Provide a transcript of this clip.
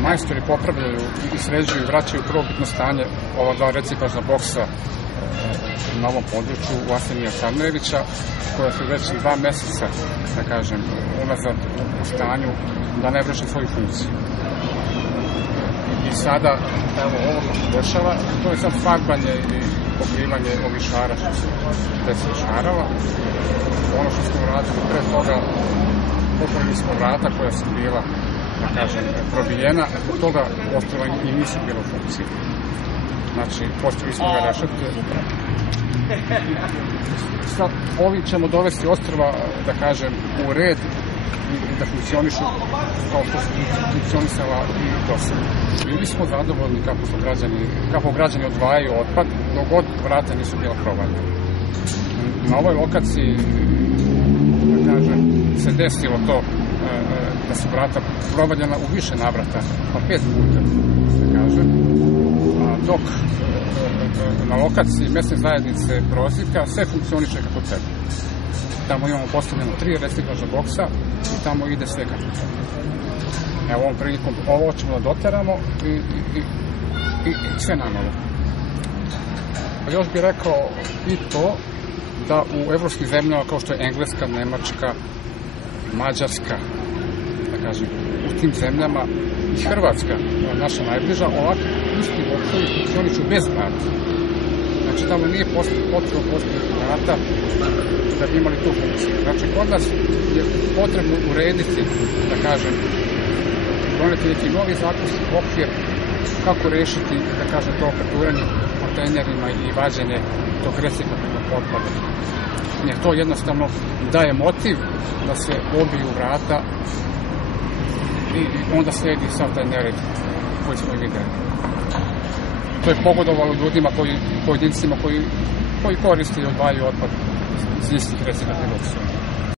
Majstori popravljaju i sređuju i vraćaju u prvobitno stanje ova dva reciklažna boksa na ovom području u Arsenija Karnevića, koja su već 2 meseca, da kažem, unazad u stanju da ne vrše svoju funkciju. I sada, evo, ovo što se dešava, to je sad farbanje i pokrivanje ovih šara što su 10 šarala. Ono što smo uradili pre toga, popravili smo vrata koja su bila, da kažem, probijena, zbog toga ostrva i nisu bila u funkciji. Znači, postavili smo ga rešetke. Sad, ovim ćemo dovesti ostrva, da kažem, u red i da funkcionišu kao što su funkcionisala i do sada. Bili smo zadovoljni kako građani odvajaju otpad, dok god vrata nisu bila provaljena. Na ovoj lokaciji, da kažem, se desilo to da su vrata provaljena u više navrata, pa 5 puta, da kažem, dok na lokaciji mesne zajednice Prozivka sve funkcioniše kako treba. Tamo imamo postavljeno 3 reciklažna boksa i tamo ide sve kako treba. Evo, ovom prilikom ovo ćemo da doteramo i sve nanovo. Još bih rekao i to da u evropskim zemljama kao što je Engleska, Nemačka, Mađarska, da kažem, u tim zemljama i Hrvatska, naša najbliža, ovakvi isti boksovi funkcionišu bez vrata. Znači, tamo nije potrebno postaviti vrata da bi imali tu funkciju. Znači, kod nas je potrebno urediti, da kažem, doneti neki novi zakonski okvir kako rešiti, da kažem, to preturanje kontejnerima i vađenje tog reciklažnog otpada. Jer to jednostavno daje motiv da se obiju vrata i onda sledi sav taj nered koji smo i videli. To je pogodovalo ljudima, pojedincima koji koriste i odvajaju otpad iz istih reciklažnih boksova.